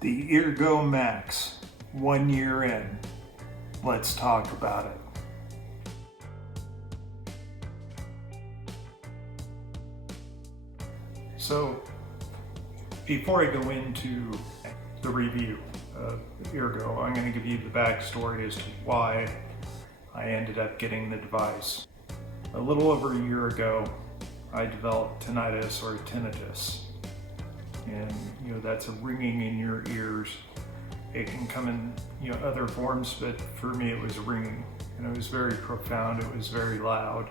The Eargo Max, 1 year in. Let's talk about it. So, before I go into the review of Eargo, I'm going to give you the backstory as to why I ended up getting the device. A little over a year ago, I developed tinnitus or tinnitus. And that's a ringing in your ears. It can come in other forms, but for me it was ringing, and it was very profound. It was very loud,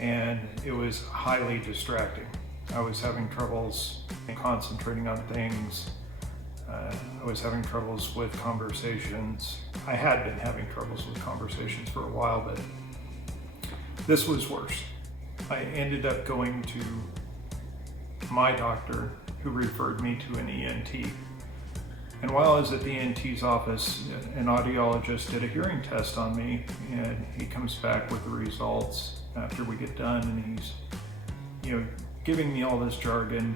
and it was highly distracting. I was having troubles concentrating on things. I was having troubles with conversations. I had been having troubles with conversations for a while, but this was worse. I ended up going to my doctor, who referred me to an ENT. And while I was at the ENT's office, an audiologist did a hearing test on me, and he comes back with the results after we get done, and he's giving me all this jargon,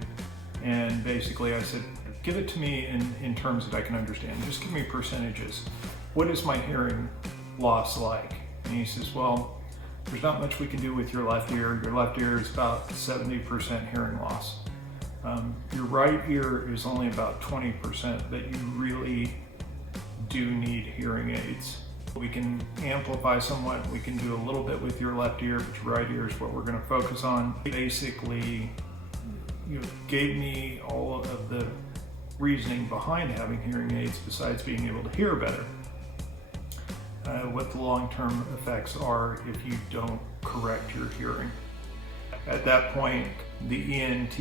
and basically I said, give it to me in terms that I can understand. Just give me percentages. What is my hearing loss like? And he says, well, there's not much we can do with your left ear. Your left ear is about 70% hearing loss. Your right ear is only about 20%, but you really do need hearing aids. We can amplify somewhat, we can do a little bit with your left ear, but your right ear is what we're going to focus on. Basically, gave me all of the reasoning behind having hearing aids besides being able to hear better. What the long-term effects are if you don't correct your hearing. At that point, the ENT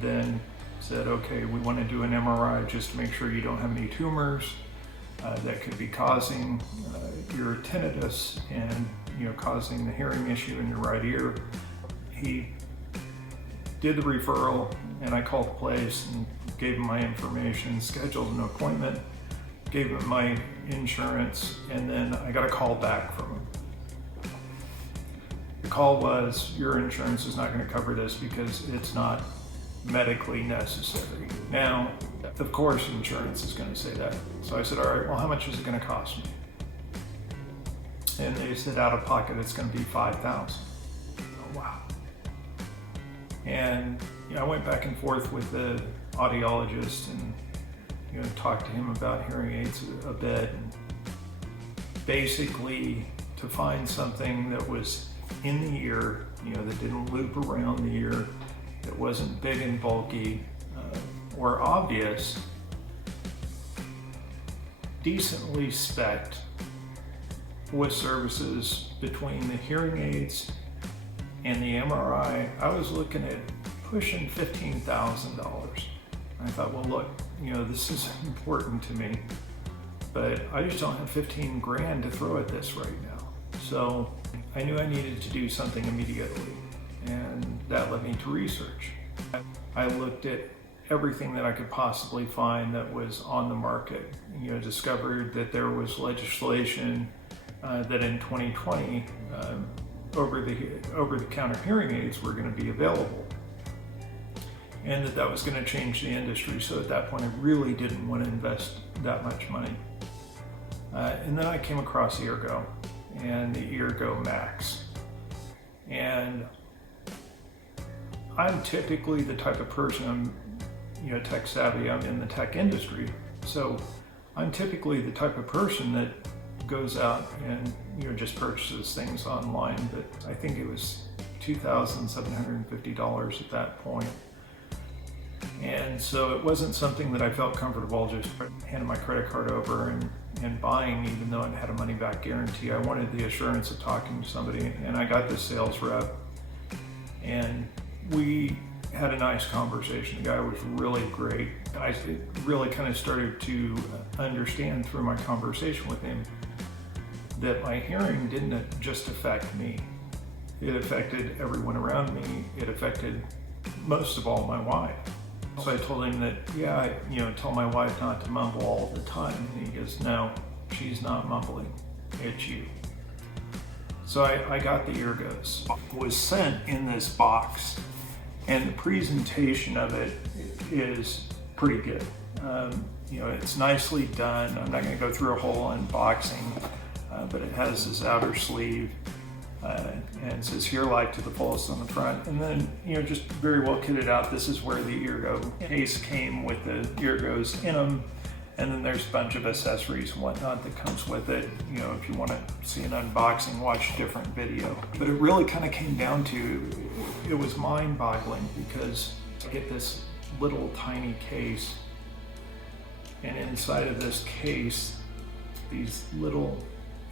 then said, okay, we want to do an MRI just to make sure you don't have any tumors that could be causing your tinnitus and causing the hearing issue in your right ear. He did the referral, and I called the place and gave him my information, scheduled an appointment, gave him my insurance, and then I got a call back from him. The call was, your insurance is not going to cover this because it's not medically necessary. Now, of course insurance is going to say that. So I said, all right, well, how much is it going to cost me? And they said, out of pocket, it's going to be $5,000. Oh, wow. And I went back and forth with the audiologist and talked to him about hearing aids a bit. And basically, to find something that was in the ear, that didn't loop around the ear, that wasn't big and bulky or obvious, decently spec'd, with services between the hearing aids and the MRI, I was looking at pushing $15,000. I thought, well, look, this is important to me, but I just don't have 15 grand to throw at this right now. So I knew I needed to do something immediately, and that led me to research. I looked at everything that I could possibly find that was on the market. Discovered that there was legislation that in 2020 over-the-counter hearing aids were going to be available, and that was going to change the industry. So at that point, I really didn't want to invest that much money. And then I came across Eargo and the Eargo Max. And I'm typically the type of person, I'm tech savvy, I'm in the tech industry. So I'm typically the type of person that goes out and just purchases things online. But I think it was $2,750 at that point. And so it wasn't something that I felt comfortable just handing my credit card over and buying, even though it had a money back guarantee. I wanted the assurance of talking to somebody, and I got this sales rep, and we had a nice conversation. The guy was really great. I really kind of started to understand through my conversation with him that my hearing didn't just affect me. It affected everyone around me. It affected, most of all, my wife. So I told him that, tell my wife not to mumble all the time. And he goes, no, she's not mumbling, it's you. So I got the Eargos. It was sent in this box, and the presentation of it is pretty good. It's nicely done. I'm not going to go through a whole unboxing, but it has this outer sleeve and it says "Hear Life to the fullest" on the front. And then, just very well kitted out. This is where the Eargo case came with the Eargos in them. And then there's a bunch of accessories and whatnot that comes with it. If you want to see an unboxing, watch a different video. But it really kind of came down to, it was mind-boggling because I get this little tiny case, and inside of this case, these little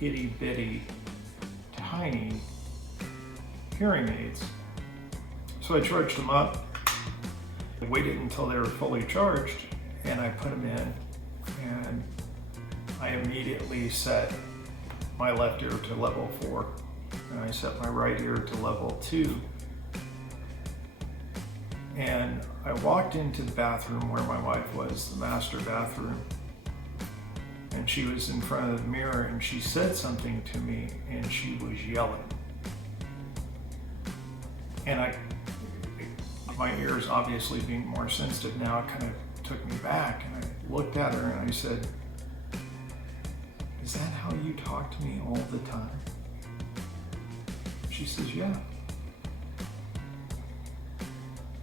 itty-bitty, tiny hearing aids. So I charged them up, I waited until they were fully charged, and I put them in. And I immediately set my left ear to level 4, and I set my right ear to level 2. And I walked into the bathroom where my wife was, the master bathroom, and she was in front of the mirror, and she said something to me, and she was yelling. And my ears obviously being more sensitive now, it kind of took me back, and I looked at her and I said, "Is that how you talk to me all the time?" She says, "Yeah."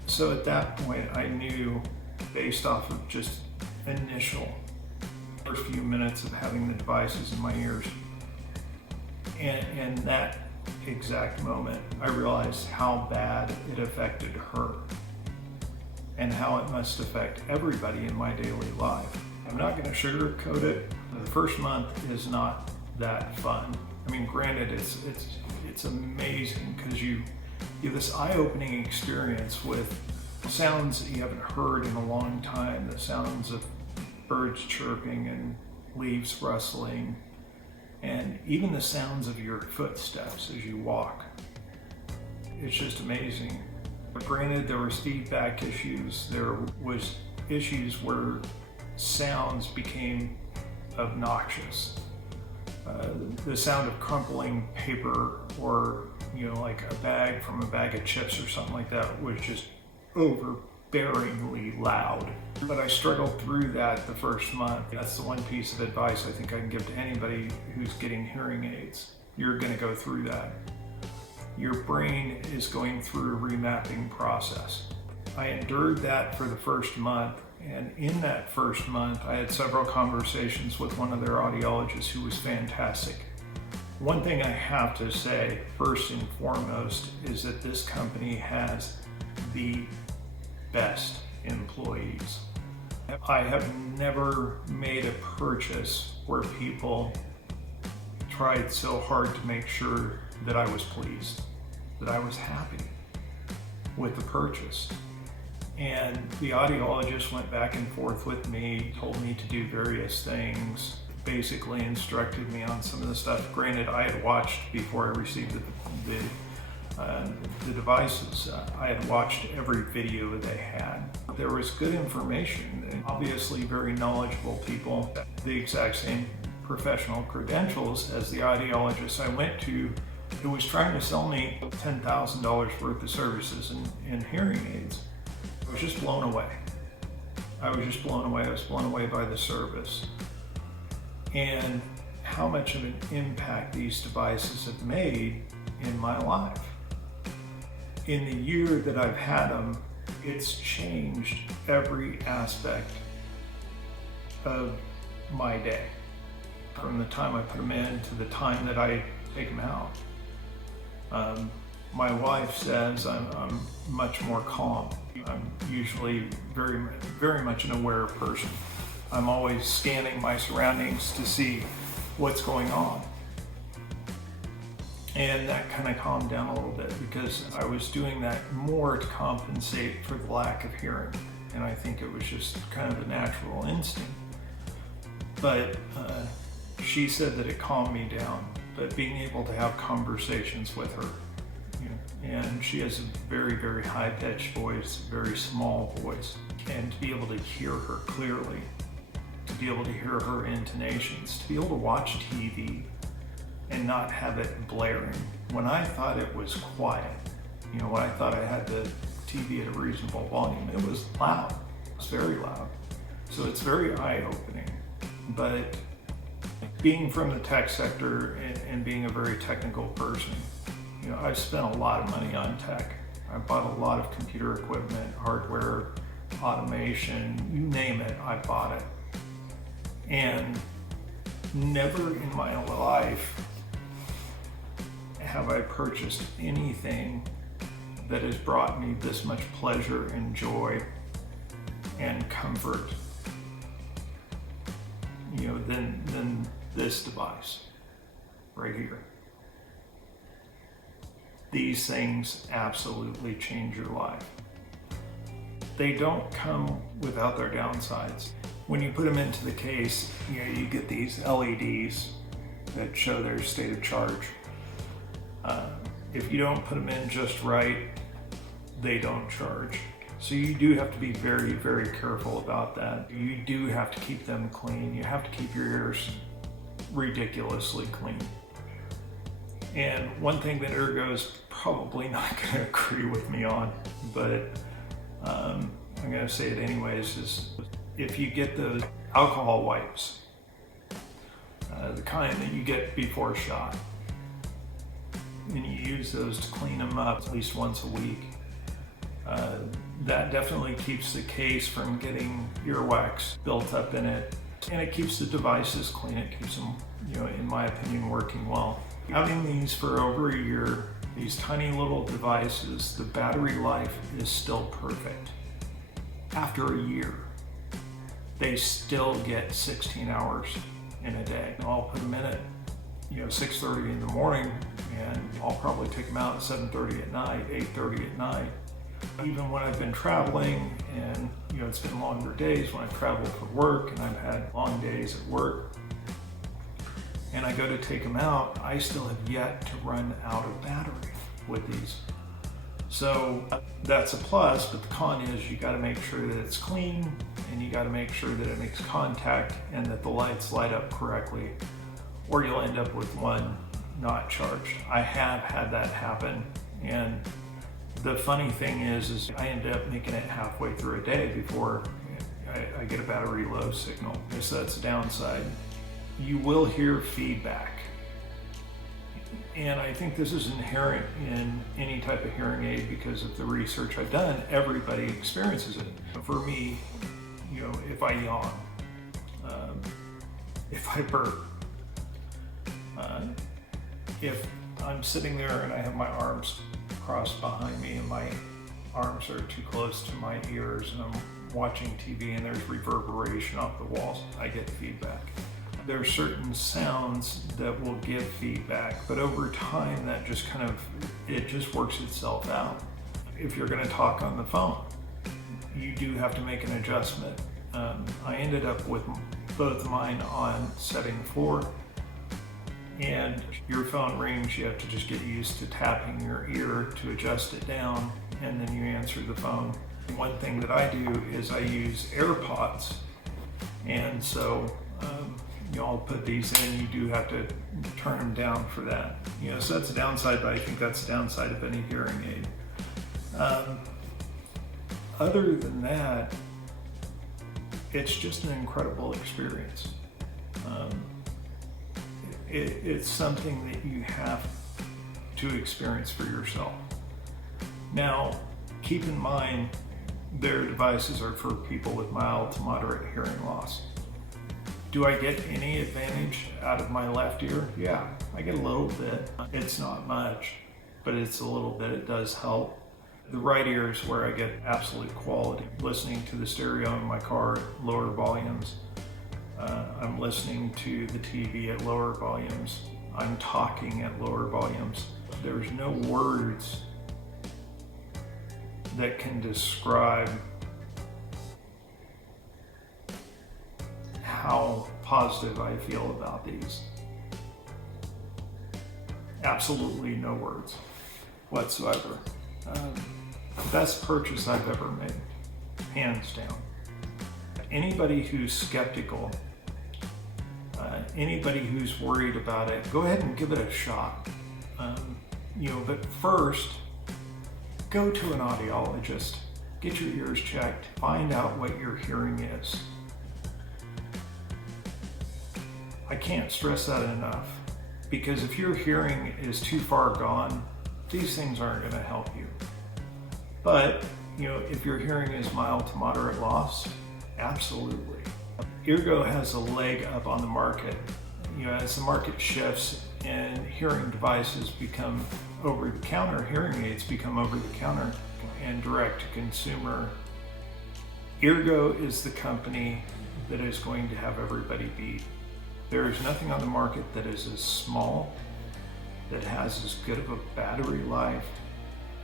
So at that point I knew, based off of just initial first few minutes of having the devices in my ears, and that exact moment I realized how bad it affected her and how it must affect everybody in my daily life. I'm not going to sugarcoat it. The first month is not that fun. I mean, granted, it's amazing because you have this eye-opening experience with sounds that you haven't heard in a long time, the sounds of birds chirping and leaves rustling, and even the sounds of your footsteps as you walk. It's just amazing. But granted, there was feedback issues. There was issues where sounds became obnoxious. The sound of crumpling paper, or like a bag from a bag of chips or something like that, was just overbearingly loud. But I struggled through that the first month. That's the one piece of advice I think I can give to anybody who's getting hearing aids. You're going to go through that. Your brain is going through a remapping process. I endured that for the first month, and in that first month I had several conversations with one of their audiologists who was fantastic. One thing I have to say, first and foremost, is that this company has the best employees. I have never made a purchase where people tried so hard to make sure that I was pleased, that I was happy with the purchase. And the audiologist went back and forth with me, told me to do various things, basically instructed me on some of the stuff. Granted, I had watched before I received the devices. I had watched every video they had. There was good information, and obviously very knowledgeable people, the exact same professional credentials as the audiologist I went to, who was trying to sell me $10,000 worth of services in hearing aids. I was just blown away. I was blown away by the service and how much of an impact these devices have made in my life. In the year that I've had them, it's changed every aspect of my day. From the time I put them in to the time that I take them out. My wife says I'm much more calm. I'm usually very much an aware person. I'm always scanning my surroundings to see what's going on. And that kind of calmed down a little bit because I was doing that more to compensate for the lack of hearing. And I think it was just kind of a natural instinct. But she said that it calmed me down. But being able to have conversations with her, and she has a very, very high-pitched voice, very small voice, and to be able to hear her clearly, to be able to hear her intonations, to be able to watch TV and not have it blaring. When I thought it was quiet, when I thought I had the TV at a reasonable volume, it was loud. It's very loud. So it's very eye-opening. But being from the tech sector and being a very technical person, I've spent a lot of money on tech. I bought a lot of computer equipment, hardware, automation, you name it, I bought it. And never in my life have I purchased anything that has brought me this much pleasure and joy and comfort, than this device right here. These things absolutely change your life. They don't come without their downsides. When you put them into the case, you get these LEDs that show their state of charge. If you don't put them in just right, they don't charge. So you do have to be very, very careful about that. You do have to keep them clean. You have to keep your ears ridiculously clean. And one thing that Eargo is probably not going to agree with me on, but I'm going to say it anyways, is if you get those alcohol wipes, the kind that you get before a shot, and you use those to clean them up at least once a week, that definitely keeps the case from getting earwax built up in it, and it keeps the devices clean. It keeps them, in my opinion, working well. Having these for over a year, these tiny little devices, the battery life is still perfect. After a year, they still get 16 hours in a day. I'll put them in at 6:30 in the morning, and I'll probably take them out at 7:30 at night, 8:30 at night. Even when I've been traveling and it's been longer days when I've traveled for work and I've had long days at work and I go to take them out, I still have yet to run out of battery with these. So that's a plus, but the con is you got to make sure that it's clean, and you got to make sure that it makes contact and that the lights light up correctly, or you'll end up with one not charged. I have had that happen, and the funny thing is I end up making it halfway through a day before I get a battery low signal. So that's the downside. You will hear feedback. And I think this is inherent in any type of hearing aid because of the research I've done. Everybody experiences it. For me, if I yawn, if I burp, if I'm sitting there and I have my arms crossed behind me and my arms are too close to my ears and I'm watching TV and there's reverberation off the walls, I get feedback. There are certain sounds that will give feedback, but over time that just it just works itself out. If you're going to talk on the phone, you do have to make an adjustment. I ended up with both mine on setting 4, and your phone rings, you have to just get used to tapping your ear to adjust it down, and then you answer the phone. One thing that I do is I use AirPods, and so I'll put these in. You do have to turn them down for that. So that's a downside, but I think that's the downside of any hearing aid. Other than that, it's just an incredible experience. It's something that you have to experience for yourself. Now, keep in mind, their devices are for people with mild to moderate hearing loss. Do I get any advantage out of my left ear? Yeah, I get a little bit. It's not much, but it's a little bit. It does help. The right ear is where I get absolute quality. Listening to the stereo in my car at lower volumes. I'm listening to the TV at lower volumes. I'm talking at lower volumes. There's no words that can describe how positive I feel about these. Absolutely no words whatsoever. Best purchase I've ever made, hands down. Anybody who's skeptical, anybody who's worried about it, go ahead and give it a shot. But first, go to an audiologist. get your ears checked, find out what your hearing is. I can't stress that enough, because if your hearing is too far gone, these things aren't going to help you. But, if your hearing is mild to moderate loss, absolutely. Eargo has a leg up on the market. As the market shifts and hearing devices become over-the-counter, hearing aids become over-the-counter and direct-to-consumer, Eargo is the company that is going to have everybody beat. There is nothing on the market that is as small, that has as good of a battery life,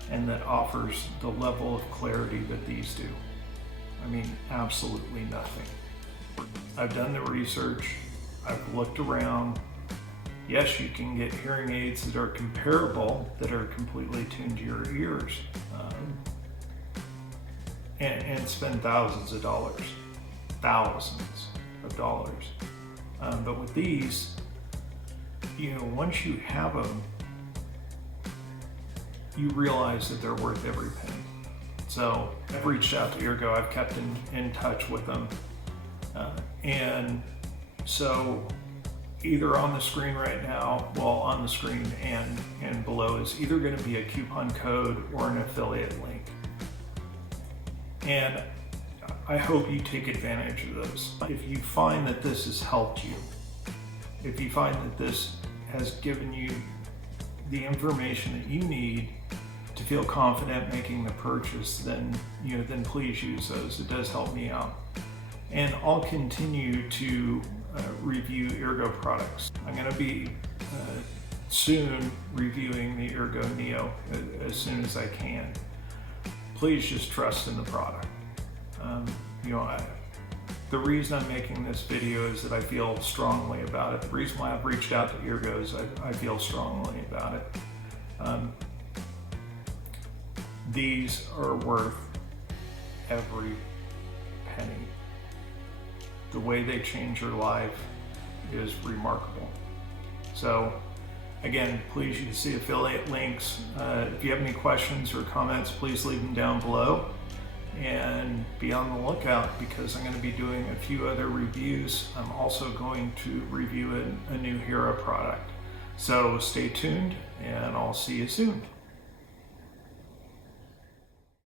and that offers the level of clarity that these do. I mean, absolutely nothing. I've done the research, I've looked around. Yes, you can get hearing aids that are comparable, that are completely tuned to your ears, and spend thousands of dollars. But with these, once you have them, you realize that they're worth every penny. So I've reached out to Eargo, I've kept in touch with them. And so either on the screen right now, on the screen and below is either going to be a coupon code or an affiliate link. And I hope you take advantage of those. If you find that this has helped you, if you find that this has given you the information that you need to feel confident making the purchase, then please use those. It does help me out. And I'll continue to review Eargo products. I'm going to be soon reviewing the Eargo Neo as soon as I can. Please just trust in the product. The reason I'm making this video is that I feel strongly about it. The reason why I've reached out to Eargo is I feel strongly about it. These are worth every penny. The way they change your life is remarkable. So again, please use the affiliate links. If you have any questions or comments, please leave them down below. And be on the lookout, because I'm going to be doing a few other reviews. I'm also going to review a new Hera product. So stay tuned, and I'll see you soon.